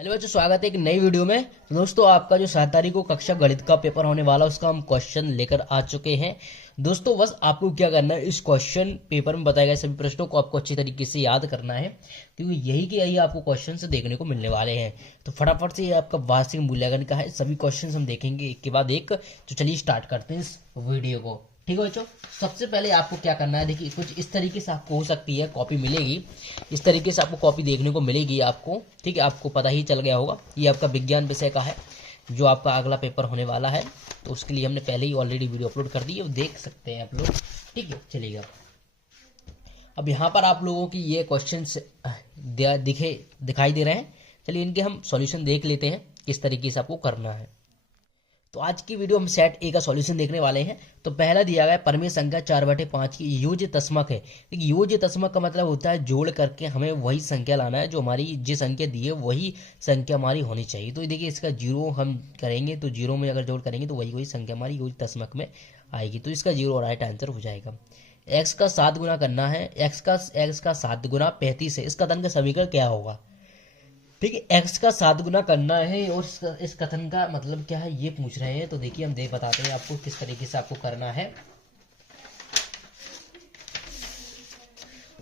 Hello बच्चों, स्वागत है एक नई वीडियो में। तो दोस्तों, आपका जो 7 तारीख को कक्षा गणित का पेपर होने वाला है उसका हम क्वेश्चन लेकर आ चुके हैं। दोस्तों, बस आपको क्या करना है, इस क्वेश्चन पेपर में बताए गए सभी प्रश्नों को आपको अच्छी तरीके से याद करना है, क्योंकि यही के यही आपको क्वेश्चन से देखने को मिलने वाले हैं। तो फटाफट से ये आपका वार्षिक मूल्यांकन का है, सभी क्वेश्चन हम देखेंगे एक के बाद एक। तो चलिए स्टार्ट करते हैं इस वीडियो को। ठीक है बच्चों, सबसे पहले आपको क्या करना है, देखिए कुछ इस तरीके से आपको हो सकती है कॉपी मिलेगी, इस तरीके से आपको कॉपी देखने को मिलेगी आपको। ठीक है, आपको पता ही चल गया होगा ये आपका विज्ञान विषय का है जो आपका अगला पेपर होने वाला है। तो उसके लिए हमने पहले ही ऑलरेडी वीडियो अपलोड कर दी है, वो देख सकते हैं आप लोग। ठीक है, चलिएगा। अब यहाँ पर आप लोगों की ये क्वेश्चन दिखाई दे रहे हैं। चलिए इनके हम सॉल्यूशन देख लेते हैं किस तरीके से आपको करना है। तो आज की वीडियो हम सेट ए का सॉल्यूशन देखने वाले हैं। तो पहला दिया गया है परमेय संख्या 4/5 की योज्य तस्मक है। देखिए, योज्य तस्मक का मतलब होता है जोड़ करके हमें वही संख्या लाना है जो हमारी जिस संख्या दी है वही संख्या हमारी होनी चाहिए। तो देखिए इसका जीरो हम करेंगे तो जीरो में अगर जोड़ करेंगे तो वही संख्या हमारी योज्य तस्मक में आएगी। तो इसका जीरो राइट आंसर हो जाएगा। एक्स का 7 गुना करना है। एक्स का 7 गुना 35 है। इस कथन का समीकरण क्या होगा? ठीक है, एक्स का 7 गुना करना है और इस कथन का मतलब क्या है ये पूछ रहे हैं। तो देखिए हम बताते हैं आपको किस तरीके से आपको करना है।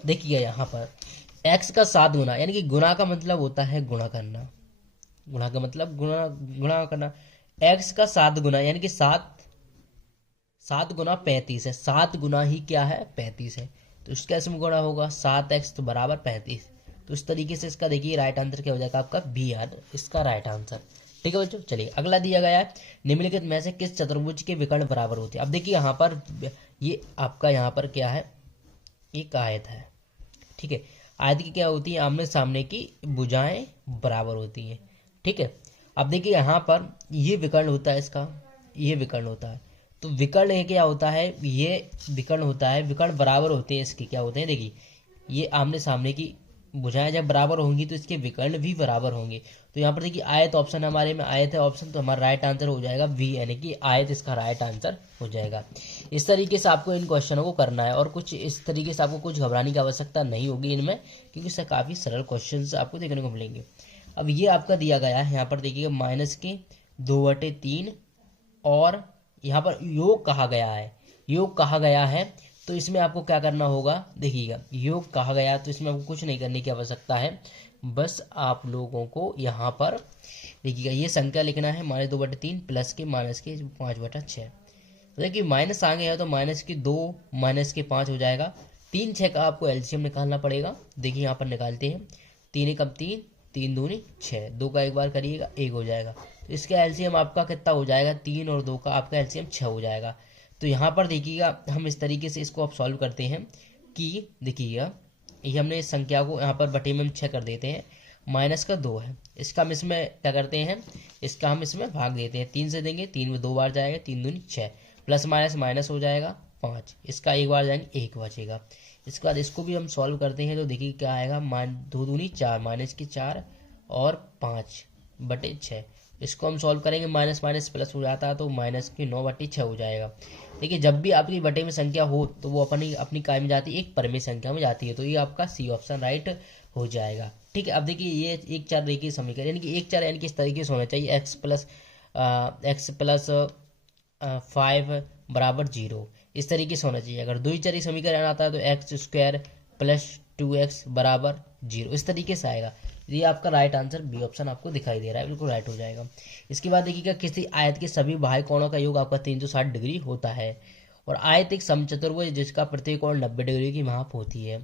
देखिए यहाँ पर एक्स का 7 गुना, यानी कि गुना का मतलब होता है गुणा करना। गुणा का मतलब गुणा गुणा करना। एक्स का 7 गुना यानी कि 7 गुना 35 है। 7 गुना ही क्या है? 35 है। तो इसका इसमें गुणा होगा 7x तो बराबर 35। तो इस तरीके से इसका देखिए राइट आंसर क्या हो जाएगा आपका बी आर, इसका राइट आंसर। ठीक है बच्चों, चलिए अगला दिया गया है निम्नलिखित में से किस चतुर्भुज के विकर्ण बराबर होते हैं। अब देखिए यहाँ पर ये आपका यहाँ पर क्या है, एक आयत है। ठीक है, आयत की क्या होती है? आमने सामने की भुजाएं बराबर होती हैं। ठीक है, अब देखिए यहाँ पर ये विकर्ण होता है इसका, ये विकर्ण होता है। तो विकर्ण ये क्या होता है? ये विकर्ण होता है, विकर्ण बराबर होते हैं इसके क्या होते हैं, देखिए ये आमने सामने की भुजाएं जब बराबर होंगी तो इसके विकर्ण भी बराबर होंगे। तो यहाँ पर देखिए आयत ऑप्शन हमारे में आयत है ऑप्शन, तो हमारा राइट आंसर हो जाएगा बी, यानी कि आयत इसका राइट आंसर हो जाएगा। इस तरीके से आपको इन क्वेश्चनों को करना है और कुछ इस तरीके से आपको कुछ घबराने की आवश्यकता नहीं होगी इनमें, क्योंकि इससे काफ़ी सरल क्वेश्चन आपको देखने को मिलेंगे। अब ये आपका दिया गया है यहाँ पर देखिएगा -2/3 और यहाँ पर योग कहा गया है, योग कहा गया है। तो इसमें आपको क्या करना होगा, देखिएगा योग कहा गया है तो इसमें आपको कुछ नहीं करने की आवश्यकता है। बस आप लोगों को यहाँ पर देखिएगा ये संख्या लिखना है -2/3 प्लस के -5/6। देखिए माइनस आ गया है तो -2 -5 हो जाएगा। 3 6 का आपको एलसीएम निकालना पड़ेगा। देखिए यहाँ पर निकालते हैं, 3 एकम 3, 3 दूनी 6, 2 का एक बार करिएगा 1 हो जाएगा। तो इसका एलसीएम आपका कितना हो जाएगा? 3 और 2 का आपका एलसीएम 6 हो जाएगा। तो यहाँ पर देखिएगा हम इस तरीके से इसको आप सॉल्व करते हैं कि देखिएगा ये हमने इस संख्या को यहाँ पर बटे में हम 6 कर देते हैं, माइनस का 2 है, इसका हम इसमें क्या करते हैं, इसका हम इसमें भाग देते हैं। 3 से देंगे, 3 में 2 बार जाएगा, 3 दूनी 6, प्लस माइनस माइनस हो जाएगा 5, इसका एक बार जाएंगे 1 बचेगा। इसके बाद इसको भी हम सॉल्व करते हैं तो देखिए क्या आएगा, 2 दूनी 4, माइनस की 4 और 5/6। इसको हम सॉल्व करेंगे, माइनस माइनस प्लस हो जाता है तो माइनस की 9/6 हो जाएगा। देखिए जब भी आपकी बटे में संख्या हो तो वो अपनी अपनी काय में जाती है, एक परमेय संख्या में जाती है। तो ये आपका सी ऑप्शन राइट हो जाएगा। ठीक है, अब देखिए ये 1 4 देखिए समीकरण, यानी कि 1 4 यानी कि इस तरीके से होना चाहिए, x प्लस 5 बराबर 0, इस तरीके से होना चाहिए। अगर 2 4 समीकरण आता है तो x² प्लस 2x बराबर 0, इस तरीके से आएगा। ये आपका राइट आंसर बी ऑप्शन आपको दिखाई दे रहा है, बिल्कुल राइट हो जाएगा। इसके बाद देखिएगा किसी आयत के सभी बाह्य कोणों का योग आपका 360 डिग्री होता है। और आयत एक समचतुर्भुज जिसका प्रत्येक कोण 90 डिग्री की माप होती है।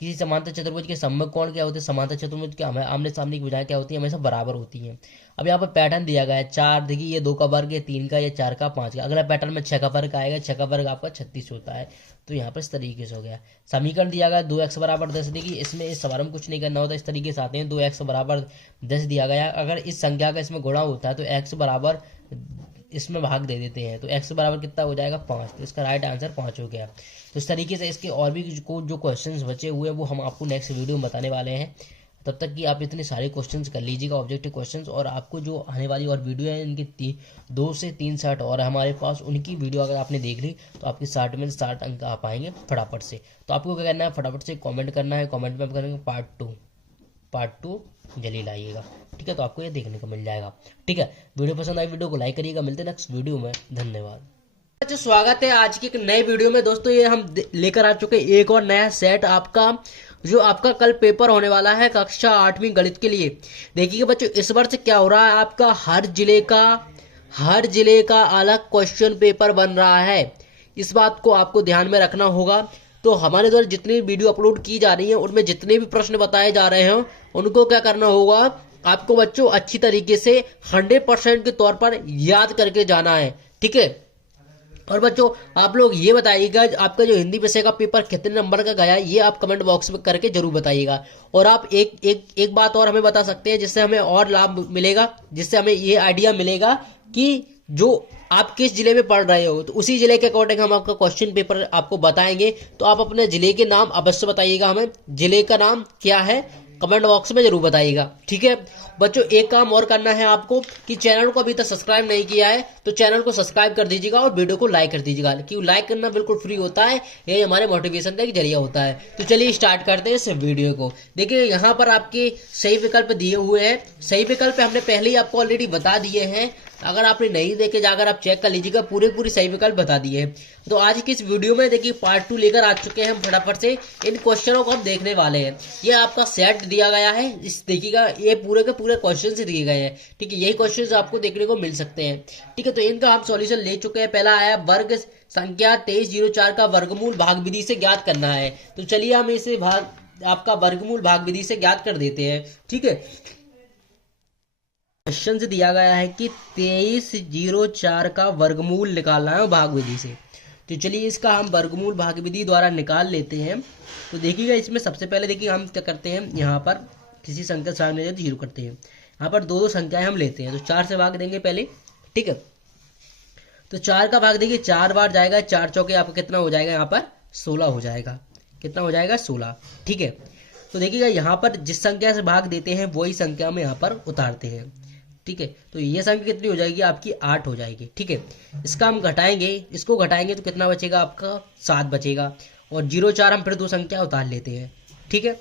किसी समांतर चतुर्भुज के सम्मुख कोण क्या होते हैं? समांतर चतुर्भुज के आमने सामने की भुजाएं क्या होती है? हमेशा बराबर होती हैं। अब यहाँ पर पैटर्न दिया गया है 4, देखिए ये 2 का वर्ग है, 3 का, ये 4 का, 5 का। अगला पैटर्न में 6 का वर्ग आएगा, 6 का वर्ग आपका 36 होता है। तो यहाँ पर इस तरीके से हो गया। समीकरण दिया गया 2x बराबर 10, देखिए इसमें इस सवाल में कुछ नहीं करना होता, इस तरीके से आते हैं। 2x बराबर 10 दिया गया, अगर इस संख्या का इसमें गुणा होता है तो x बराबर इसमें भाग दे देते हैं, तो x बराबर कितना हो जाएगा? 5। तो इसका राइट आंसर 5 हो गया। तो इस तरीके से इसके और भी जो क्वेश्चंस बचे हुए हैं वो हम आपको नेक्स्ट वीडियो में बताने वाले हैं। तब तक कि आप इतने सारे क्वेश्चंस कर लीजिएगा, ऑब्जेक्टिव क्वेश्चंस। और आपको जो आने वाली और वीडियो है इनकी 2 से 3 60 और हमारे पास, उनकी वीडियो अगर आपने देख ली तो आपके 60 में 60 अंक आ पाएंगे फटाफट से। तो आपको क्या करना है, फटाफट से कमेंट करना है, कमेंट में आप करेंगे पार्ट 2। पार्ट 2 जल्दी लाइएगा। ठीक है, तो आपको ये देखने को मिल जाएगा। ठीक है, वीडियो पसंद आई वीडियो को लाइक करिएगा। मिलते हैं नेक्स्ट वीडियो में, धन्यवाद। अच्छा, स्वागत है आज की एक नए वीडियो में। दोस्तों ये हम लेकर आ चुके हैं एक और नया सेट आपका, जो आपका कल पेपर होने वाला है कक्षा 8वीं गणित के लिए। देखिए बच्चों, इस वर्ष क्या हो रहा है, आपका हर जिले का अलग क्वेश्चन पेपर बन रहा है। इस बात को आपको ध्यान में रखना होगा। तो हमारे द्वारा जितनी वीडियो अपलोड की जा रही है उनमें जितने भी प्रश्न बताए जा रहे हैं उनको क्या करना होगा, आपको बच्चों अच्छी तरीके से 100% के तौर पर याद करके जाना है। ठीक है, और बच्चों आप लोग ये बताइएगा आपका जो हिंदी विषय का पेपर कितने नंबर का गया है, ये आप कमेंट बॉक्स में करके जरूर बताइएगा। और आप एक बात और हमें बता सकते हैं जिससे हमें और लाभ मिलेगा, जिससे हमें ये आइडिया मिलेगा कि जो आप किस जिले में पढ़ रहे हो, तो उसी जिले के अकॉर्डिंग हम आपका क्वेश्चन पेपर आपको बताएंगे। तो आप अपने जिले के नाम अवश्य बताइएगा, हमें जिले का नाम क्या है कमेंट बॉक्स में जरूर बताइएगा। ठीक है बच्चों, एक काम और करना है आपको कि चैनल को अभी तक सब्सक्राइब नहीं किया है तो चैनल को सब्सक्राइब कर दीजिएगा और वीडियो को लाइक कर दीजिएगा, क्योंकि लाइक करना बिल्कुल फ्री होता है, ये हमारे मोटिवेशन का एक जरिया होता है। तो चलिए स्टार्ट करते हैं इस वीडियो को। देखिए यहाँ पर आपके सही विकल्प दिए हुए हैं, सही विकल्प हमने पहले ही आपको ऑलरेडी बता दिए हैं। अगर आपने नहीं देखे जाकर आप चेक कर लीजिएगा, पूरे सही विकल्प बता दिए हैं। तो आज की इस वीडियो में देखिए पार्ट 2 लेकर आ चुके हैं हम। फटाफट से इन क्वेश्चनों को हम देखने वाले हैं। ये आपका सेट दिया गया है, इस देखिएगा ये पूरे के पूरे क्वेश्चन से दिए गए हैं। ठीक है, यही क्वेश्चन आपको देखने को मिल सकते हैं। ठीक है, तो इनका हम सॉल्यूशन ले चुके हैं। पहला आया वर्ग संख्या 2304 का वर्गमूल भाग विधि से ज्ञात करना है। तो चलिए हम इसे आपका वर्गमूल भाग विधि से ज्ञात कर देते हैं। ठीक है, क्वेश्चन से दिया गया है कि 2304 का वर्गमूल निकालना है भाग विधि से। तो चलिए इसका हम वर्गमूल भाग विधि द्वारा निकाल लेते हैं। तो देखिएगा इसमें सबसे पहले देखिए हम क्या करते हैं, यहाँ पर किसी संख्या सामने तो 0 करते हैं। यहाँ पर दो संख्याएं हम लेते हैं, तो 4 से भाग देंगे पहले। ठीक है, तो 4 का भाग देखिए 4 बार जाएगा, 4 चौके आपका कितना हो जाएगा, यहाँ पर 16 हो जाएगा। कितना हो जाएगा, 16। ठीक है, तो देखिएगा यहाँ पर जिस संख्या से भाग देते हैं वही संख्या में यहाँ पर उतारते हैं। ठीक है, तो ये संख्या कितनी हो जाएगी, आपकी 8 हो जाएगी। ठीक है, इसका हम घटाएंगे, इसको घटाएंगे तो कितना बचेगा, आपका 7 बचेगा। और 0 4 हम फिर दो संख्या उतार लेते हैं। ठीक है,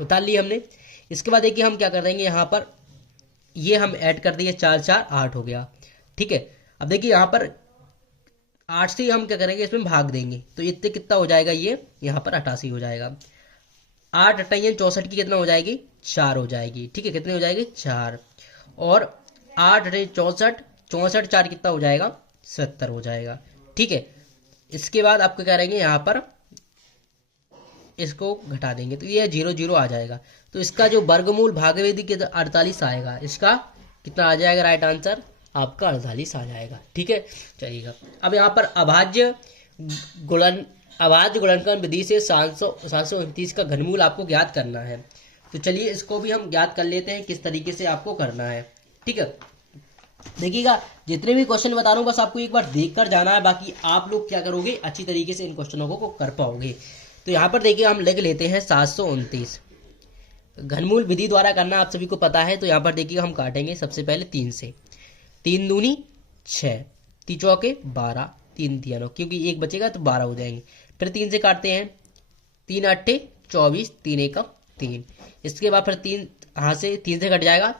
उतार ली हमने। इसके बाद देखिए हम क्या कर देंगे, यहाँ पर ये हम ऐड कर देंगे, 4 4 8 हो गया। ठीक है, अब देखिए यहाँ पर 8 से हम क्या करेंगे, इसमें भाग देंगे तो इतने कितना हो जाएगा, ये यहाँ पर 88 हो जाएगा। 8 8 64 की कितना हो जाएगी, 4 हो जाएगी। ठीक है, कितनी हो जाएगी, 4। और 8 64 64 4 कितना हो जाएगा, 70 हो जाएगा। ठीक है, इसके बाद आपको क्या करेंगे, यहाँ पर इसको घटा देंगे तो ये 0 0 आ जाएगा। तो इसका जो वर्गमूल भाग विधि के 48 आएगा, इसका कितना आ जाएगा, राइट आंसर आपका 48 आ जाएगा। ठीक है, चलिएगा अब यहाँ पर अभाज्य गुणनखंड विधि से 729 का घनमूल आपको ज्ञात करना है। तो चलिए इसको भी हम ज्ञात कर लेते हैं किस तरीके से आपको करना है। ठीक है, देखिएगा जितने भी क्वेश्चन बता रहा हूँ बस आपको एक बार देखकर जाना है, बाकी आप लोग क्या करोगे, अच्छी तरीके से इन क्वेश्चनों को कर पाओगे। तो यहाँ पर देखिए हम लिख लेते हैं 729 घनमूल विधि द्वारा करना आप सभी को पता है। तो यहाँ पर देखिए हम काटेंगे सबसे पहले 3 से, 3 दूनी 6, 3 चौके 12, 3 तिया 9, क्योंकि एक बचेगा तो 12 हो जाएंगे। फिर 3 से काटते हैं, 3 8 24, 3 1 3। इसके बाद फिर 3 यहाँ से 3 से कट जाएगा,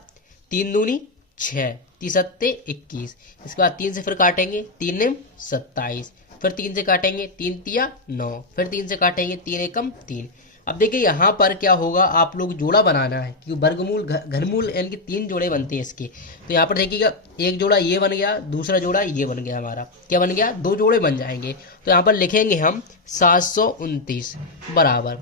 3 दूनी 6, 3 7 21। इसके बाद 3 से फिर काटेंगे, 3 9 27। फिर 3 से काटेंगे, 3 तिया 9। फिर 3 से काटेंगे, 3 एकम 3। अब देखिए यहाँ पर क्या होगा, आप लोग जोड़ा बनाना है क्योंकि वर्गमूल घनमूल यानी कि 3 जोड़े बनते हैं इसके। तो यहाँ पर देखिएगा एक जोड़ा ये बन गया, दूसरा जोड़ा ये बन गया, हमारा क्या बन गया, 2 जोड़े बन जाएंगे। तो यहाँ पर लिखेंगे हम 729 बराबर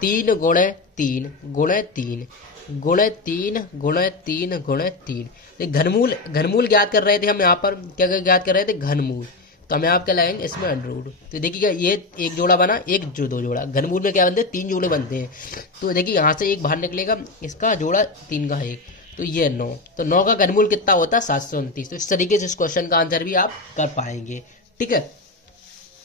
3 गुणे 3 गुणे 3 गुणे 3 गुणे 3 गुणे 3। घनमूल ज्ञात कर रहे थे हम, यहाँ पर क्या ज्ञात कर रहे थे, घनमूल। तो हम यहाँ क्या लगाएंगे, इसमें अंडर। तो देखिएगा ये एक जोड़ा बना, एक जो 2 जोड़ा। घनमूल में क्या बनते हैं, 3 जोड़े बनते हैं। तो देखिए यहाँ से एक बाहर निकलेगा, इसका जोड़ा 3 का 1, तो ये 9। तो 9 का घनमूल कितना होता है, 729। तो इस तरीके से इस क्वेश्चन का आंसर भी आप कर पाएंगे। ठीक है,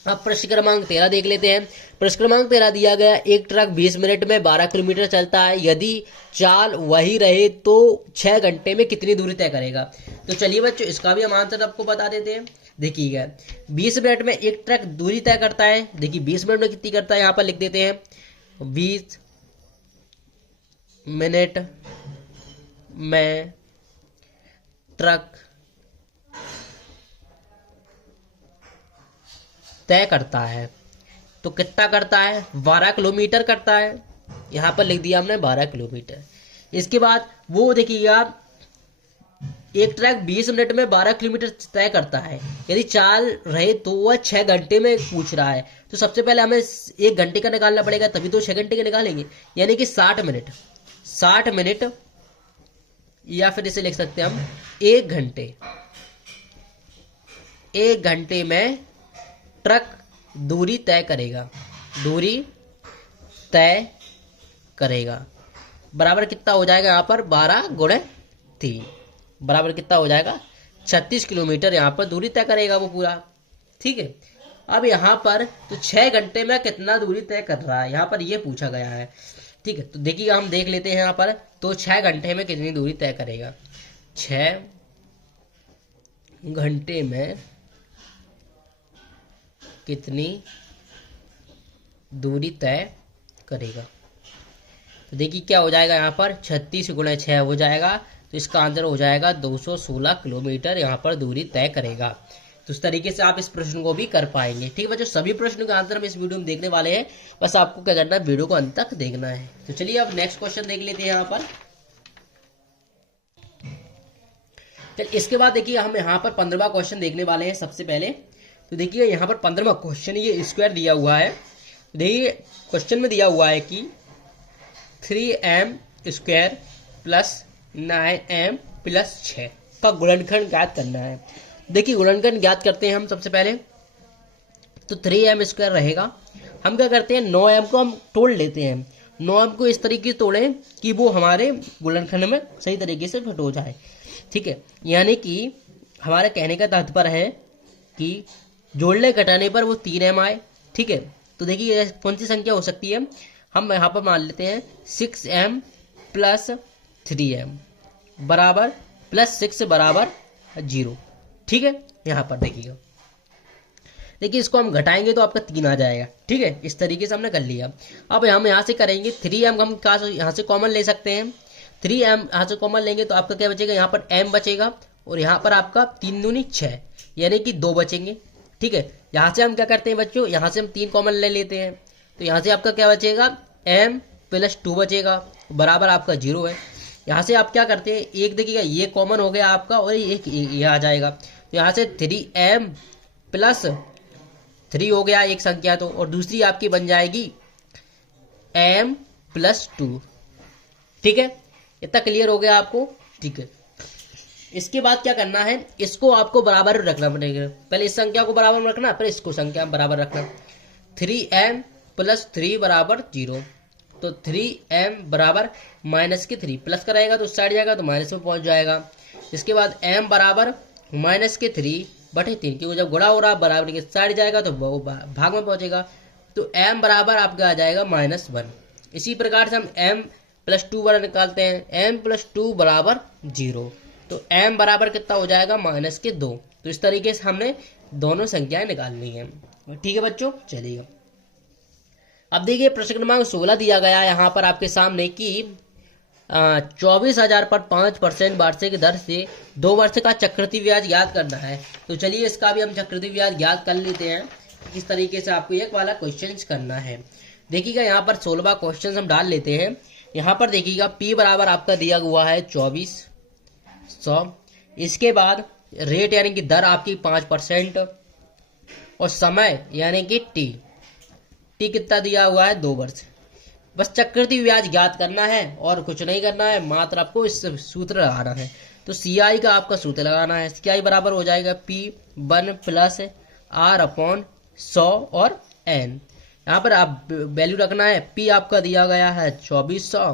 अब प्रश्न क्रमांक 13 देख लेते हैं। प्रश्न क्रमांक 13 दिया गया, एक ट्रक 20 मिनट में 12 किलोमीटर चलता है, यदि चाल वही रहे तो 6 घंटे में कितनी दूरी तय करेगा। तो चलिए बच्चों इसका भी हम आंसर आपको बता देते हैं। देखिएगा 20 मिनट में एक ट्रक दूरी तय करता है। देखिए 20 मिनट में कितनी करता है, यहाँ पर लिख देते हैं 20 मिनट में ट्रक तय करता है। तो कितना करता है? 12 किलोमीटर करता है। यहां पर लिख दिया हमने 12 किलोमीटर। इसके बाद वो देखिएगा, एक ट्रैक 20 मिनट में 12 किलोमीटर तय करता है। यदि चाल रहे तो वह 6 घंटे में पूछ रहा है। तो सबसे पहले हमें 1 घंटे का निकालना पड़ेगा, तभी तो 6 घंटे के निकालेंगे, यानी कि 60 मिनट। 60 मिनट, या फिर इसे लिख सकते हैं हम 1 घंटे। 1 घंटे में ट्रक दूरी तय करेगा। दूरी तय करेगा बराबर कितना हो जाएगा? यहाँ पर 12 गुणे 3 बराबर कितना हो जाएगा? 36 किलोमीटर यहाँ पर दूरी तय करेगा वो पूरा। ठीक है, अब यहाँ पर तो 6 घंटे में कितना दूरी तय कर रहा है, यहाँ पर ये पूछा गया है। ठीक है, तो देखिए हम देख लेते हैं यहाँ पर, तो 6 घंटे में कितनी दूरी तय करेगा? 6 घंटे में कितनी दूरी तय करेगा? तो देखिए क्या हो जाएगा, यहाँ पर 36 गुणे 6 हो जाएगा, तो इसका आंसर हो जाएगा 216 किलोमीटर यहाँ पर दूरी तय करेगा। तो इस तरीके से आप इस प्रश्न को भी कर पाएंगे। ठीक है बच्चों, सभी प्रश्नों का आंसर हम इस वीडियो में देखने वाले हैं, बस आपको क्या करना है, वीडियो को अंत तक देखना है। तो चलिए अब नेक्स्ट क्वेश्चन देख लेते हैं यहाँ पर। फिर इसके बाद देखिए हम यहाँ पर 15वां क्वेश्चन देखने वाले हैं सबसे पहले। तो देखिए यहाँ पर 15वां क्वेश्चन, ये स्क्वायर दिया हुआ है। देखिए क्वेश्चन में दिया हुआ है कि 3m square plus 9m plus 6 का गुणनखंड ज्ञात करना है। देखिए गुणनखंड ज्ञात करते हैं हम सबसे पहले। तो 3m स्क्वायर रहेगा, हम क्या करते हैं 9m को हम तोड़ लेते हैं। 9m को इस तरीके से तोड़ें कि वो हमारे गुणनखंड में सही तरीके से फिट हो जाए। ठीक है, यानी कि हमारे कहने का तात्पर्य है कि जोड़ने घटाने पर वो 3m आए। ठीक है, तो देखिए कौन सी संख्या हो सकती है, हम यहाँ पर मान लेते हैं 6m प्लस 3m बराबर प्लस 6 बराबर 0। ठीक है, यहाँ पर देखिएगा, देखिए इसको हम घटाएंगे तो आपका 3 आ जाएगा। ठीक है, इस तरीके से हमने कर लिया। अब हम यहाँ से करेंगे 3m, हम यहाँ से कॉमन ले सकते हैं। 3m यहाँ से कॉमन लेंगे तो आपका क्या बचेगा, यहाँ पर m बचेगा, और यहाँ पर आपका 3 दूनी 6 यानी कि 2 बचेंगे। ठीक है, यहाँ से हम क्या करते हैं बच्चों, यहाँ से हम 3 कॉमन ले लेते हैं, तो यहाँ से आपका क्या बचेगा, m प्लस 2 बचेगा बराबर आपका 0 है। यहाँ से आप क्या करते हैं, एक देखिएगा ये कॉमन हो गया आपका, और एक ये आ जाएगा, तो यहाँ से 3m प्लस 3 हो गया एक संख्या तो, और दूसरी आपकी बन जाएगी m प्लस 2। ठीक है, इतना क्लियर हो गया आपको। ठीक है, इसके बाद क्या करना है, इसको आपको बराबर रखना पड़ेगा। पहले इस संख्या को बराबर में रखना, फिर इसको संख्या बराबर रखना। 3m प्लस 3 बराबर 0, तो 3m बराबर माइनस के 3, प्लस कराएगा तो उस साइड जाएगा तो माइनस में पहुंच जाएगा। इसके बाद m बराबर माइनस के 3 बटे 3, क्योंकि जब गुणा हो रहा बराबर के साइड जाएगा तो वो भाग में पहुंचेगा, तो m बराबर आपका आ जाएगा -1। इसी प्रकार से हम m प्लस 2 बराबर निकालते हैं, m प्लस 2 बराबर 0, तो m बराबर कितना हो जाएगा, -2। तो इस तरीके से हमने दोनों संख्याएं निकालनी है। ठीक है बच्चों, चलिए अब देखिए प्रश्न क्रमांक 16 दिया गया है यहाँ पर आपके सामने कि 24,000 पर 5% वार्षिक दर से 2 वर्ष का चक्रवृद्धि ब्याज ज्ञात करना है। तो चलिए इसका भी हम चक्रवृद्धि ब्याज ज्ञात कर लेते हैं। इस तरीके से आपको एक वाला क्वेश्चन करना है। देखिएगा यहाँ पर 16वां क्वेश्चन हम डाल लेते हैं। यहाँ पर देखिएगा P बराबर आपका दिया हुआ है 2400, इसके बाद रेट यानी कि दर आपकी 5%, और समय यानी कि टी कितना दिया हुआ है, 2 वर्ष। बस चक्रवृद्धि ब्याज ज्ञात करना है और कुछ नहीं करना है, मात्र आपको इस सूत्र लगाना है। तो CI का आपका सूत्र लगाना है। CI बराबर हो जाएगा P1 प्लस R/100 और N। यहाँ पर आप वैल्यू रखना है। P आपका दिया गया है 2400,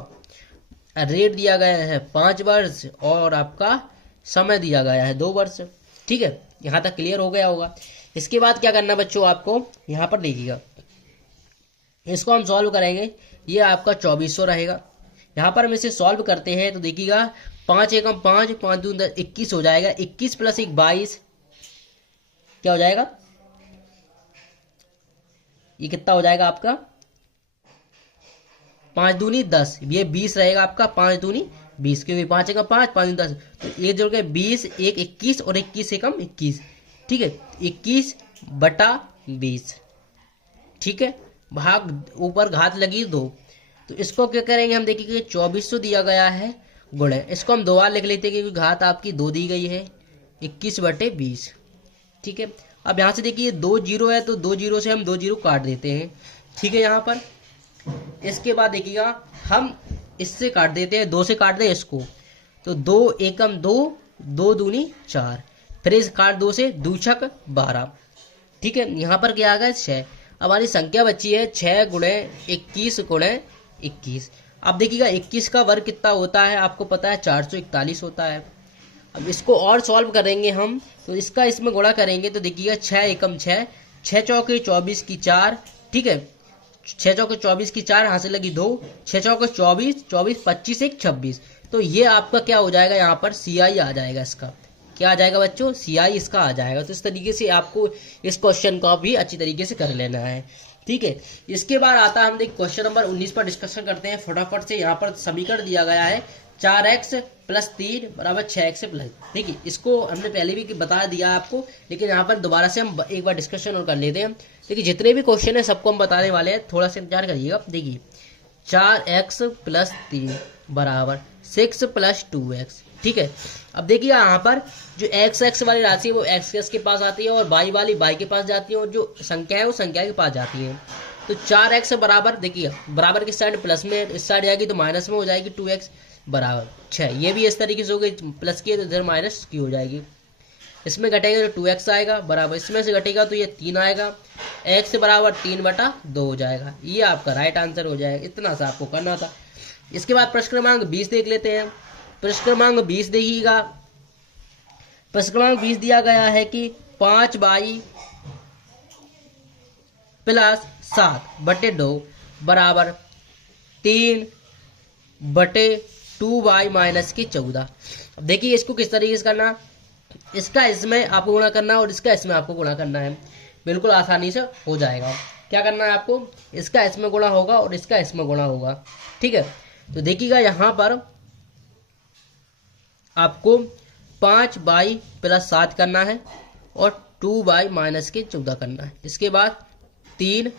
रेट दिया गया है 5 वर्ष, और आपका समय दिया गया है 2 वर्ष। ठीक है, यहाँ तक क्लियर हो गया होगा। इसके बाद क्या करना बच्चों, आपको यहाँ पर देखिएगा, इसको हम सॉल्व करेंगे। ये आपका 2400 रहेगा। यहाँ पर हम इसे सॉल्व करते हैं तो देखिएगा 5 एकम 5, 5 दूनी 10, 21 हो जाएगा। 21 प्लस 1 22, क्या हो जाएगा, ये कितना हो जाएगा आपका 5 दूनी 10, ये 20 रहेगा आपका, 5 दूनी 20, क्योंकि 5 का 5, 5 दूनी 10, तो ये जोड़ के 20, 1 21 और 21 से कम 21, ठीक है, 21/20, ठीक है, भाग ऊपर घात लगी 2, तो इसको क्या करेंगे हम, देखिए 2400 दिया गया है गुणे, इसको हम 2 बार लिख लेते हैं क्योंकि घात आपकी 2 दी गई है, 21/20, ठीक है। अब यहाँ से देखिए 2 जीरो है तो 2 जीरो से हम 2 जीरो काट देते हैं, ठीक है यहाँ पर। इसके बाद देखिएगा हम इससे काट देते हैं, 2 से काट दें इसको, तो 2 एकम 2, 2 दूनी 4, फिर इस काट 2 से 2 छक 12, ठीक है। यहाँ पर क्या आ गया 6, हमारी संख्या बची है 6 गुणे 21 गुणे 21। अब देखिएगा 21 का वर्ग कितना होता है, आपको पता है 441 होता है। अब इसको और सॉल्व करेंगे हम, तो इसका इसमें गुणा करेंगे तो देखिएगा 6 एकम 6, 6 चौके 24 की 4, ठीक है, 6 चौके 24 की 4, यहाँ से लगी 2, 6 चौके 24, 24 25 1 26, तो ये आपका क्या हो जाएगा, यहाँ पर CI आ जाएगा, इसका क्या आ जाएगा बच्चों, CI इसका आ जाएगा। तो इस तरीके से आपको इस क्वेश्चन का भी अच्छी तरीके से कर लेना है, ठीक है। इसके बाद आता है हम देख क्वेश्चन नंबर 19 पर डिस्कशन करते हैं फटाफट से। यहाँ पर समीकरण दिया गया है 4x + 3 = 6x प्लस, ठीक है, इसको हमने पहले भी बता दिया आपको, लेकिन यहाँ पर दोबारा से हम एक बार डिस्कशन और कर लेते हैं। देखिए जितने भी क्वेश्चन है सबको हम बताने वाले हैं, थोड़ा सा इंतजार करिएगा। देखिए 4x + 3 = 6 + 2x, ठीक है। अब देखिए यहाँ पर जो x वाली राशि है वो x के पास आती है और y वाली y के पास जाती है, और जो संख्या है वो संख्या के पास जाती है। तो 4x बराबर, देखिए बराबर की साइड प्लस में, इस साइड जाएगी तो माइनस में हो जाएगी, 2x बराबर 6, ये भी इस तरीके से हो गई, प्लस की है तो इधर माइनस की हो जाएगी, इसमें घटेगा तो 2x आएगा बराबर, इसमें से घटेगा तो ये 3 आएगा, x बराबर 3/2 हो जाएगा, ये आपका राइट आंसर हो जाएगा। इतना सा आपको करना था। इसके बाद प्रश्न क्रमांक 20 देख लेते हैं। प्रश्न क्रमांक 20 देखिएगा, प्रश्न क्रमांक 20 दिया गया है कि 5y + 7/2 बराबर 3/2y - 14। अब देखिए इसको किस तरीके से करना, इसका इसमें आपको गुणा करना और इसका इसमें आपको गुणा करना है, बिल्कुल आसानी से हो जाएगा। क्या करना है आपको, इसका इसमें गुणा होगा और इसका इसमें गुणा होगा, ठीक है। तो देखिएगा यहाँ पर आपको 5y + 7 करना है और 2y - 14 करना है, इसके बाद 3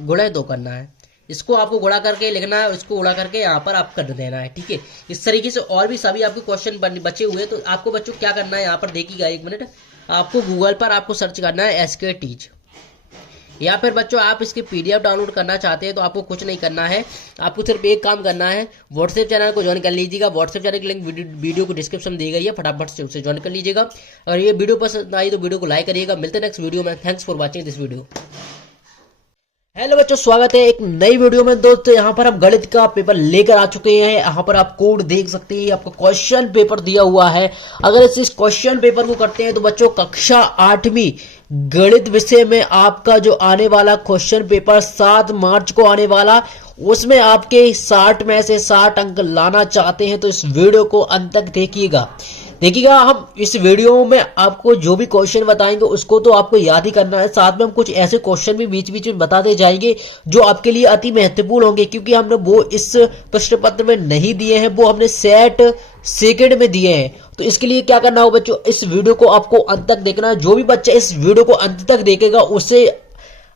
गुणे 2 करना है, इसको आपको गुणा करके लिखना है, इसको गुणा करके यहाँ पर आप कर देना है, ठीक है। इस तरीके से और भी सभी आपके क्वेश्चन बचे हुए, तो आपको बच्चों क्या करना है, यहाँ पर देखिएगा 1 मिनट, आपको गूगल पर आपको सर्च करना है SK टीच, या फिर बच्चों आप इसकी PDF डाउनलोड करना चाहते हैं तो आपको कुछ नहीं करना है, आपको सिर्फ एक काम करना है, व्हाट्सएप चैनल को ज्वाइन कर लीजिएगा। व्हाट्सएप चैनल की लिंक वीडियो को डिस्क्रिप्शन दी गई है, फटाफट से उसे ज्वाइन कर लीजिएगा। अगर ये वीडियो पसंद आई तो वीडियो को लाइक करिएगा। मिलते हैं नेक्स्ट वीडियो में। Thanks for watching this video. Hello बच्चों, स्वागत है एक नई वीडियो में। दोस्तों यहाँ पर हम गणित का पेपर लेकर आ चुके हैं। यहाँ पर आप कोड देख सकते हैं, आपको क्वेश्चन पेपर दिया हुआ है। अगर इस क्वेश्चन पेपर को करते हैं तो बच्चों कक्षा 8वीं गणित विषय में आपका जो आने वाला क्वेश्चन पेपर 7 मार्च को आने वाला, उसमें आपके 60 में से 60 अंक लाना चाहते हैं तो इस वीडियो को अंत तक देखिएगा। हम इस वीडियो में आपको जो भी क्वेश्चन बताएंगे उसको तो आपको याद ही करना है, साथ में हम कुछ ऐसे क्वेश्चन भी बीच बीच में बताते जाएंगे जो आपके लिए अति महत्वपूर्ण होंगे, क्योंकि हमने वो इस प्रश्न पत्र में नहीं दिए हैं, वो हमने सेट सेकंड में दिए हैं। तो इसके लिए क्या करना होगा बच्चों, इस वीडियो को आपको अंत तक देखना है। जो भी बच्चा इस वीडियो को अंत तक देखेगा उसे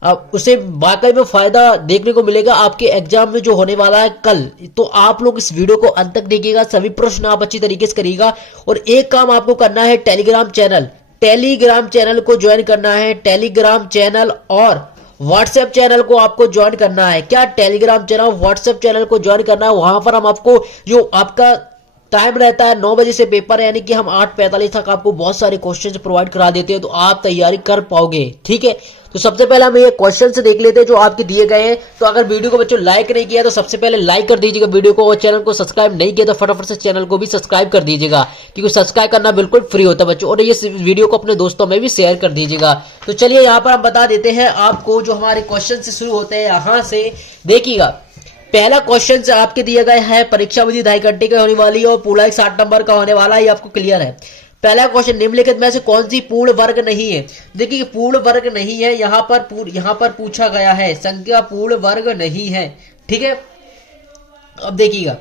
वाकई में फायदा देखने को मिलेगा आपके एग्जाम में जो होने वाला है कल। तो आप लोग इस वीडियो को अंत तक देखिएगा, सभी प्रश्न आप अच्छी तरीके से करिएगा। और एक काम आपको करना है, टेलीग्राम चैनल को ज्वाइन करना है। टेलीग्राम चैनल और व्हाट्सएप चैनल को आपको ज्वाइन करना है। क्या टेलीग्राम चैनल व्हाट्सएप चैनल को ज्वाइन करना है। वहां पर हम आपको जो आपका टाइम रहता है 9 बजे से पेपर है, यानी कि हम 8:45 तक आपको बहुत सारे क्वेश्चन प्रोवाइड करा देते हैं, तो आप तैयारी कर पाओगे। ठीक है, तो सबसे पहले हम ये क्वेश्चन से देख लेते हैं जो आपके दिए गए हैं। तो अगर वीडियो को बच्चों लाइक नहीं किया तो सबसे पहले लाइक कर दीजिएगा वीडियो को, और चैनल को सब्सक्राइब नहीं किया तो फटाफट से चैनल को भी सब्सक्राइब कर दीजिएगा, क्योंकि सब्सक्राइब करना बिल्कुल फ्री होता है बच्चों। और ये वीडियो को अपने दोस्तों में भी शेयर कर दीजिएगा। तो चलिए यहाँ पर हम बता देते हैं आपको, जो हमारे क्वेश्चन से शुरू होते हैं यहाँ से देखिएगा। पहला क्वेश्चन से आपके दिया गया है, परीक्षा विधि 2.5 घंटे की होने वाली है और पूरा 60 नंबर का होने वाला है, ये आपको क्लियर है। पहला क्वेश्चन, निम्नलिखित में से कौन सी पूर्ण वर्ग नहीं है। देखिए पूर्ण वर्ग नहीं है, यहाँ पर पूछा गया है, संख्या पूर्ण वर्ग नहीं है। ठीक है, अब देखिएगा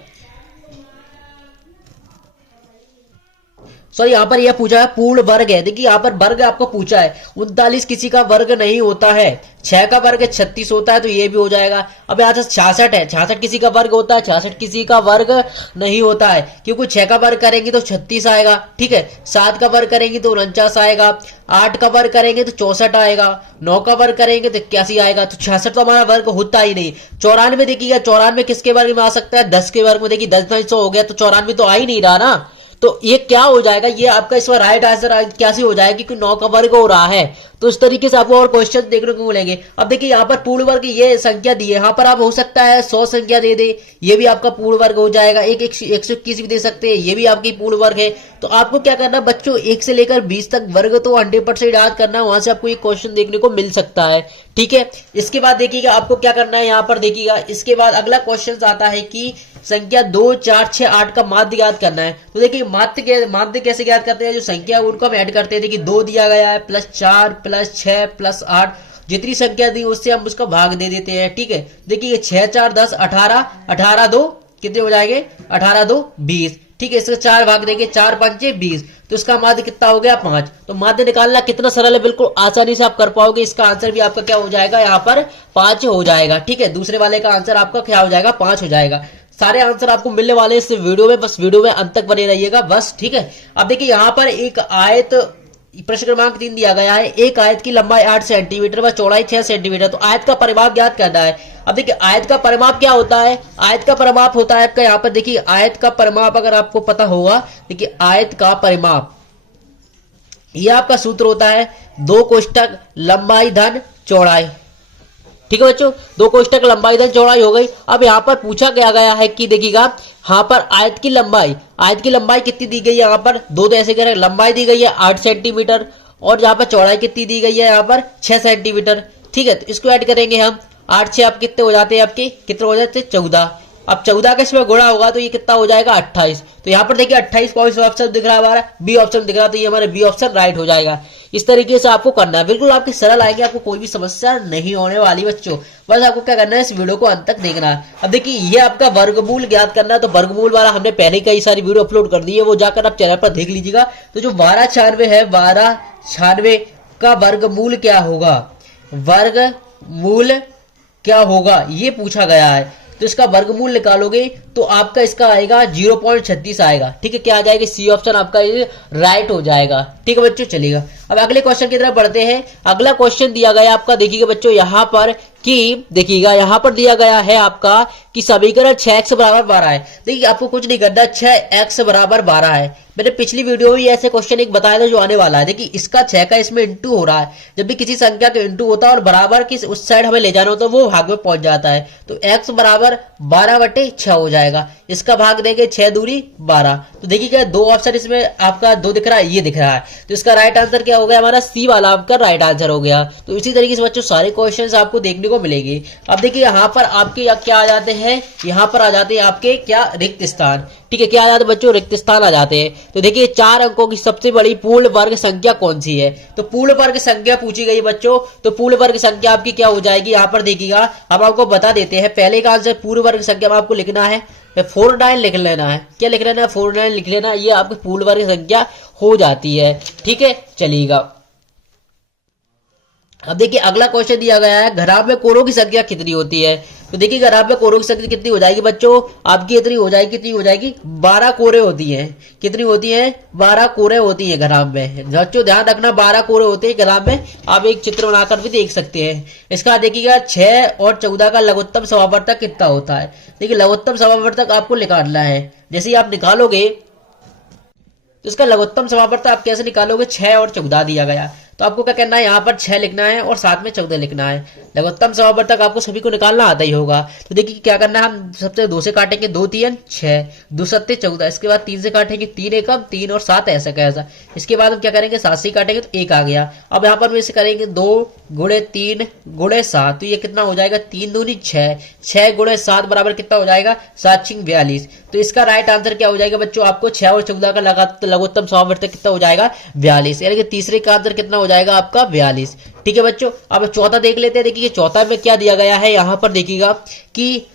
सॉरी यहाँ पर यह पूछा है पूर्ण वर्ग है। देखिए यहाँ पर वर्ग आपको पूछा है, 39 किसी का वर्ग नहीं होता है, 6 का वर्ग 36 होता है, तो ये भी हो जाएगा। अब यहाँ से 66 है, 66 किसी का वर्ग होता है, 66 किसी का वर्ग नहीं होता है, क्योंकि 6 का वर्ग करेंगे तो 36 आएगा, ठीक है, 7 का वर्ग करेंगे तो 49 आएगा, 8 का वर्ग करेंगे तो 64 आएगा, 9 का वर्ग करेंगे तो 81 आएगा, तो 66 तो हमारा वर्ग होता ही नहीं। 94 देखिएगा, 94 किसके वर्ग में आ सकता है, 10 के वर्ग में। देखिए 10 हो गया तो 94 तो आ ही नहीं रहा ना, तो ये क्या हो जाएगा, ये आपका इसमें राइट आंसर कैसे हो जाएगा, क्योंकि 9 का वर्ग हो रहा है। तो इस तरीके से आपको और क्वेश्चन देखने को मिलेंगे। अब देखिए यहाँ पर पूर्ण वर्ग ये संख्या दी है, यहाँ पर आप हो सकता है 100 संख्या दे दे, ये भी आपका पूर्ण वर्ग हो जाएगा। 121 भी दे सकते हैं, ये भी आपकी पूर्ण वर्ग है। तो आपको क्या करना बच्चों, 1 से लेकर 20 तक वर्ग तो 100% याद करना, वहां से आपको ये क्वेश्चन देखने को मिल सकता है, ठीक है। इसके बाद देखिएगा आपको क्या करना है, यहाँ पर देखिएगा इसके बाद अगला क्वेश्चन आता है कि संख्या 2, 4, 6, 8 का माध्य याद करना है। तो देखिए माध्य कैसे याद करते हैं, जो संख्या उनको हम ऐड करते हैं। देखिए 2 दिया गया है, +4 +6 +8, जितनी संख्या दी उससे हम उसका भाग दे देते हैं, ठीक है। देखिए 6 4 10 18, 18 2 कितने हो जाएंगे, 18 2 20, ठीक है। इसका 4 भाग देंगे, 4 5 20, तो इसका माध्य कितना हो गया 5। तो माध्य निकालना कितना सरल है, बिल्कुल आसानी से आप कर पाओगे। इसका आंसर भी आपका क्या हो जाएगा, यहाँ पर 5 हो जाएगा, ठीक है। दूसरे वाले का आंसर आपका क्या हो जाएगा, 5 हो जाएगा। सारे आंसर आपको मिलने वाले इस वीडियो में, बस वीडियो में अंत तक बने रहिएगा बस, ठीक है। अब देखिए यहाँ पर एक आयत, प्रश्न क्रमांक 3 दिया गया है, एक आयत की लंबाई 8 सेंटीमीटर व चौड़ाई 6 सेंटीमीटर, तो आयत का परिमाप ज्ञात करना है। अब देखिए आयत का परिमाप क्या होता है, आयत का परिमाप होता है आपका, यहाँ पर देखिए आयत का परिमाप अगर आपको पता होगा, देखिए आयत का परिमाप ये आपका सूत्र होता है 2 कोष्ठक लंबाई धन चौड़ाई, ठीक है बच्चों। 2 कोष्ठक लंबाई धन चौड़ाई हो गई। अब यहाँ पर पूछा गया है कि देखिएगा यहाँ पर आयत की लंबाई कितनी दी गई है, यहाँ पर 2 तो ऐसे करें, लंबाई दी गई है 8 सेंटीमीटर और यहाँ पर चौड़ाई कितनी दी गई है, यहाँ पर 6 सेंटीमीटर, ठीक है। तो इसको ऐड करेंगे हम, 8 6 आप कितने हो जाते हैं, आपके कितने हो जाते हैं 14। अब 14 का इसमें गुणा होगा तो ये कितना हो जाएगा 28। तो यहाँ पर देखिए 28 कौन सा ऑप्शन दिख रहा है हमारा, बी ऑप्शन दिख रहा है, तो ये हमारा बी ऑप्शन राइट हो जाएगा। इस तरीके से आपको करना है, बिल्कुल आपके सरल आएंगे, आपको कोई भी समस्या नहीं होने वाली बच्चों। बस आपको क्या करना है, इस वीडियो को अंत तक देखना है। अब देखिए ये आपका वर्गमूल ज्ञात करना है, तो वर्गमूल वाला हमने पहले कई सारी वीडियो अपलोड कर दी है, वो जाकर आप चैनल पर देख लीजिएगा। तो जो 1296 है, 1296 का वर्गमूल क्या होगा, वर्गमूल क्या होगा ये पूछा गया है। तो इसका वर्गमूल निकालोगे तो आपका इसका आएगा 0.36 आएगा, ठीक है। क्या आ जाएगा, सी ऑप्शन आपका ये राइट हो जाएगा, ठीक है बच्चों। चलिएगा अब अगले क्वेश्चन की तरफ बढ़ते हैं। अगला क्वेश्चन दिया गया आपका, देखिएगा बच्चों यहाँ पर कि देखिएगा यहाँ पर दिया गया है आपका कि समीकरण 6x बराबर 12 है। देखिए आपको कुछ नहीं करना, 6x बराबर 12 है। मैंने पिछली वीडियो में ऐसे क्वेश्चन एक बताया था जो आने वाला है। देखिए इसका 6 का इसमें इंटू हो रहा है, जब भी किसी संख्या का इंटू होता है और बराबर की उस साइड हमें ले जाना होता है, वो भाग में पहुंच जाता है। तो x बराबर 12/6 हो जाएगा। इसका भाग देंगे 6 दूनी 12। तो देखिए क्या 2 ऑप्शन इसमें आपका 2 दिख रहा है, ये दिख रहा है, तो इसका राइट आंसर क्या हो गया, हमारा सी वाला आपका राइट आंसर हो गया। तो इसी तरीके से बच्चों सारे क्वेश्चंस आपको देखने को मिलेंगे। अब देखिए यहाँ पर आपके क्या आ जाते हैं, यहाँ पर आ जाते हैं आपके क्या रिक्त स्थान, ठीक है। क्या आ जाते हैं बच्चों, रिक्त स्थान आ जाते हैं। तो देखिए 4 अंकों की सबसे बड़ी पूर्ण वर्ग संख्या कौन सी है, तो पूर्ण वर्ग संख्या पूछी गई बच्चों। तो पूर्ण वर्ग संख्या आपकी क्या हो जाएगी, यहाँ पर देखिएगा हम आपको बता देते हैं। पहले का आंसर पूर्ण वर्ग संख्या में आपको लिखना है 49 लिख लेना है, क्या लिख लेना है 49 लिख लेना, ये आपकी पूर्ण वर्ग संख्या हो जाती है, ठीक है। चलिएगा अब देखिए अगला क्वेश्चन दिया गया है, घराब में कोरों की संख्या कितनी होती है। तो देखिए घराब में कोरों की संख्या कितनी हो जाएगी बच्चों, आपकी इतनी हो जाएगी, कितनी हो जाएगी 12 कोरे होती हैं। कितनी होती हैं, 12 कोरे होती हैं घराब में। बच्चों ध्यान रखना 12 कोरे होते हैं घराब में, आप एक चित्र बनाकर भी देख सकते हैं। इसका देखिएगा 6 और 14 का लघुत्तम समावर्तक कितना होता है। देखिए लघुत्तम समावर्तक आपको निकालना है, जैसे ही आप निकालोगे तो इसका लघुत्तम समावर्तक आप कैसे निकालोगे, 6 और 14 दिया गया, तो आपको क्या करना है, यहाँ पर 6 लिखना है और साथ में 14 लिखना है। लघुत्तम समावर्तक आपको सभी को निकालना आता ही होगा। तो देखिए क्या करना है, हम सबसे 2 से काटेंगे 2 3 6, 2 7 14, इसके बाद 3 से काटेंगे 3 एकम 3 और 7 ऐसा कैसा। इसके बाद हम क्या करेंगे 7 से काटेंगे तो 1 आ गया। अब यहाँ पर हम इसे करेंगे 2 गुणे 3 गुणे 7, तो ये कितना हो जाएगा 3 दूनी 6, 6 गुणे 7 बराबर कितना हो जाएगा 7 6 42। तो इसका राइट आंसर क्या हो जाएगा बच्चों, आपको 6 और 14 का लघुत्तम समावर्तक कितना हो जाएगा 42, यानी कि तीसरे का आंसर कितना हो जाएगा आपका 42, ठीक है बच्चों। अब चौथा देख लेते हैं। देखिए चौथा में क्या दिया गया है, यहाँ पर देखिएगा कि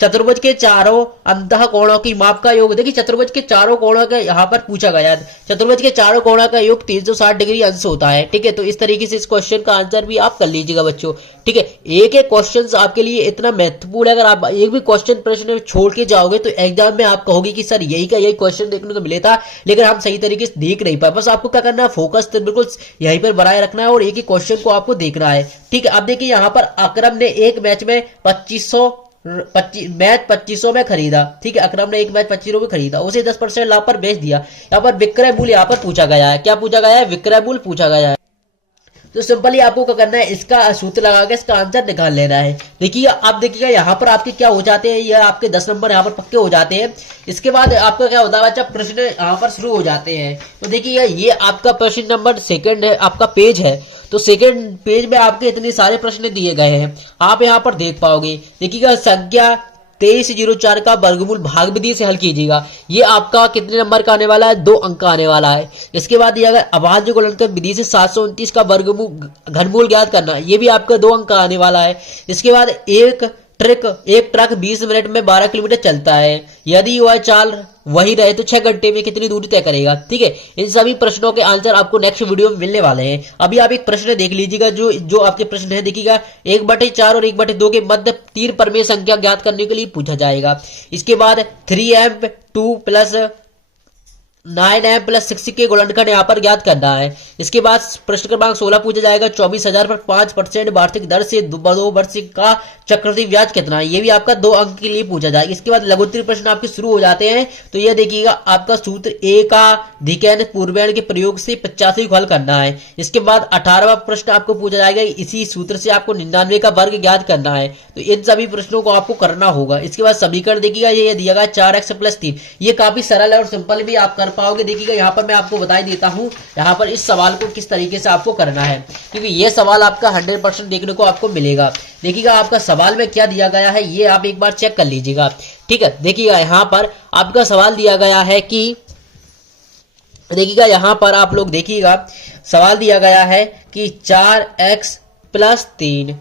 चतुर्भुज के चारों अंतः कोणों की माप का योग। देखिए चतुर्भुज के चारों कोणों का यहाँ पर पूछा गया है, चतुर्भुज के चारों कोणों का योग 360 डिग्री अंश होता है। ठीक है, तो इस तरीके से इस क्वेश्चन का आंसर भी आप कर लीजिएगा बच्चों। ठीक है, एक एक क्वेश्चन आपके लिए इतना महत्वपूर्ण है, अगर आप एक भी क्वेश्चन प्रश्न छोड़ के जाओगे तो एग्जाम में आप कहोगे कि सर यही का यही क्वेश्चन देखने को मिले था, लेकिन हम सही तरीके से देख नहीं पाए। बस आपको क्या करना है, फोकस तो बिल्कुल यहीं पर बनाए रखना है और एक ही क्वेश्चन को आपको देखना है। ठीक है, अब देखिए यहाँ पर अकरम ने एक मैच में 2500 में खरीदा। ठीक है, अकरम ने एक मैच 2500 में खरीदा, उसे 10% लाभ पर बेच दिया। यहाँ पर विक्रय मूल्य यहाँ पर पूछा गया है, क्या पूछा गया है, विक्रय मूल्य पूछा गया है। तो सिंपली आपको क्या करना है, इसका सूत्र लगा के इसका आंसर निकाल लेना है। देखिए आप देखिएगा यहाँ पर आपके क्या हो जाते हैं, ये आपके 10 नंबर यहाँ पर पक्के हो जाते हैं। इसके बाद आपका क्या होता है बच्चा, प्रश्न यहाँ पर शुरू हो जाते हैं। तो देखिएगा ये आपका प्रश्न नंबर सेकंड है, आपका पेज है। तो सेकंड पेज में आपके इतने सारे प्रश्न दिए गए हैं, आप यहाँ पर देख पाओगे। देखिएगा संख्या 2304 का वर्गमूल भाग विधि से हल कीजिएगा। ये आपका कितने नंबर का आने वाला है, 2 अंक का आने वाला है। इसके बाद ये अगर अभाज्य गुणनखंड विधि से 729 का वर्गमूल घनमूल ज्ञात करना, ये भी आपका 2 अंक का आने वाला है। इसके बाद एक ट्रक 20 मिनट में 12 किलोमीटर चलता है, यदि वह चाल वही रहे तो 6 घंटे में कितनी दूरी तय करेगा। ठीक है, इन सभी प्रश्नों के आंसर आपको नेक्स्ट वीडियो में मिलने वाले हैं। अभी आप एक प्रश्न देख लीजिएगा, जो आपके प्रश्न है। देखिएगा 1/4 और 1/2 के मध्य 3 परमेय संख्या ज्ञात करने के लिए पूछा जाएगा। इसके बाद 3m2 प्लस 9m प्लस 6 के गुणनखंड यहाँ पर ज्ञात करना है। इसके बाद प्रश्न क्रमांक 16 पूछा जाएगा, 24,000 पर 5% वार्षिक दर से 2 वर्ष का चक्रवृद्धि ब्याज कितना है, ये भी आपका 2 अंक के लिए पूछा जाएगा। इसके बाद लघुत्तरीय प्रश्न आपके शुरू हो जाते हैं। तो ये देखिएगा आपका सूत्र ए का धिकैन पूर्वैन के प्रयोग से 85 को हल करना है। इसके बाद 18वां प्रश्न आपको पूछा जाएगा, इसी सूत्र से आपको 99 का वर्ग ज्ञात करना है। तो इन सभी प्रश्नों को आपको करना होगा। इसके बाद समीकरण देखिएगा, ये दिया गया 4x + 3, ये काफी सरल है और सिंपल भी आप कर पाओगे। देखिएगा यहाँ पर मैं आपको बता ही देता हूँ यहाँ पर इस सवाल को किस तरीके से आपको करना है, क्योंकि ये सवाल आपका 100% देखने को आपको मिलेगा। देखिएगा आपका सवाल में क्या दिया गया है, ये आप एक बार चेक कर लीजिएगा। ठीक है, देखिएगा यहाँ पर आपका सवाल दिया गया है कि, देखिएगा यहाँ पर आप लोग देखिएगा सवाल दिया गया है कि 4x + 3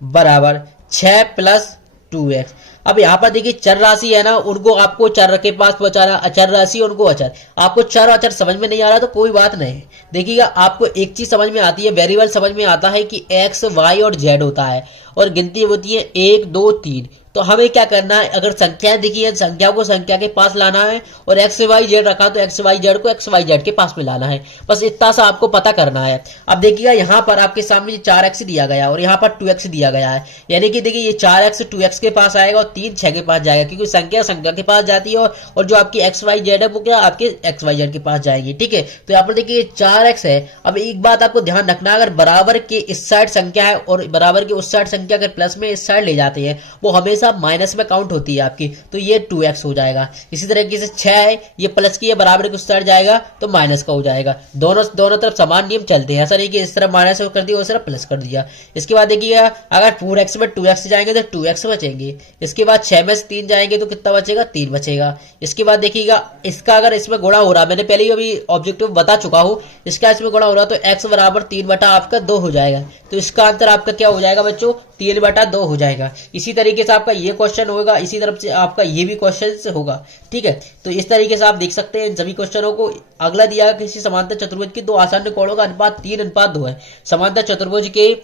बराबर 6 + 2x। अब यहाँ पर देखिए चर राशि है ना, उनको आपको चर के पास पहुंचाना, अचर राशि उनको अचर। आपको चर अचर समझ में नहीं आ रहा तो कोई बात नहीं। देखिएगा आपको एक चीज समझ में आती है, वेरिएबल समझ में आता है कि x, y और z होता है और गिनती होती है 1 2 3। तो हमें क्या करना है, अगर संख्या देखिए संख्या को संख्या के पास लाना है और एक्स वाई जेड रखा तो एक्स वाई जेड को एक्स वाई जेड के पास में लाना है। बस इतना सा आपको पता करना है। अब देखिएगा यहाँ पर आपके सामने 4x दिया गया और यहाँ पर 2x दिया गया है, यानी कि देखिए ये 4x 2x के पास आएगा और 3 6 के पास जाएगा, क्योंकि संख्या संख्या के पास जाती है और जो आपकी एक्स वाई जेड है वो क्या आपके एक्स वाई जेड के पास जाएगी। ठीक है, तो यहाँ पर देखिए 4x है। अब एक बात आपको ध्यान रखना, अगर बराबर के इस साइड संख्या है और बराबर के उस साइड संख्या अगर प्लस में इस साइड ले जाते हैं वो हमेशा माइनस में काउंट होती है आपकी, तो ये 2x हो जाएगा। इसी तरीके से 6 है, ये प्लस की है बराबर के उस साइड जाएगा तो माइनस का हो जाएगा। दोनों तरफ समान नियम चलते हैं, ऐसा नहीं कि इस तरफ माइनस कर दिया उस तरफ प्लस कर दिया। इसके बाद देखिएगा अगर 4x में 2x जाएंगे तो 2x बचेंगे। इसके बाद 6 में से 3 जाएंगे तो कितना बचेगा, 3 बचेगा। इसके बाद देखिएगा इसका अगर इसमें गुणा हो रहा, मैंने पहले ही अभी ऑब्जेक्टिव बता चुका हूं, इसका इसमें गुणा हो रहा तो x बराबर 3 आपका 2 हो जाएगा। तो इसका आंसर आपका क्या हो जाएगा बच्चों, 3/2 हो जाएगा। इसी तरीके से आपका ये क्वेश्चन होगा, इसी तरफ से आपका ये भी क्वेश्चन होगा। ठीक है, तो इस तरीके से आप देख सकते हैं इन सभी क्वेश्चनों को। अगला दिया गया किसी समांतर चतुर्भुज के 2 आसन्न कोणों का अनुपात 3:2 है। समांतर चतुर्भुज के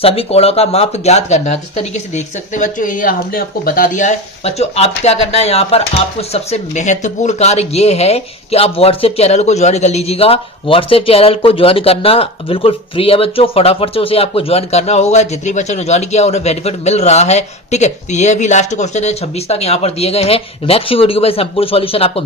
सभी कोणों का माप ज्ञात करना है। तो इस तरीके से देख सकते हैं बच्चों, ये हमने आपको बता दिया है। बच्चों आप क्या करना है, यहाँ पर आपको सबसे महत्वपूर्ण कार्य ये है कि आप व्हाट्सएप चैनल को ज्वाइन कर लीजिएगा। व्हाट्सएप चैनल को ज्वाइन करना बिल्कुल फ्री है बच्चों, फटाफट से उसे आपको ज्वाइन करना होगा। जितने बच्चों ने ज्वाइन किया उन्हें बेनिफिट मिल रहा है। ठीक है, तो ये भी लास्ट क्वेश्चन है 26 तक यहाँ पर दिए गए हैं। नेक्स्ट वीडियो में संपूर्ण सॉल्यूशन आपको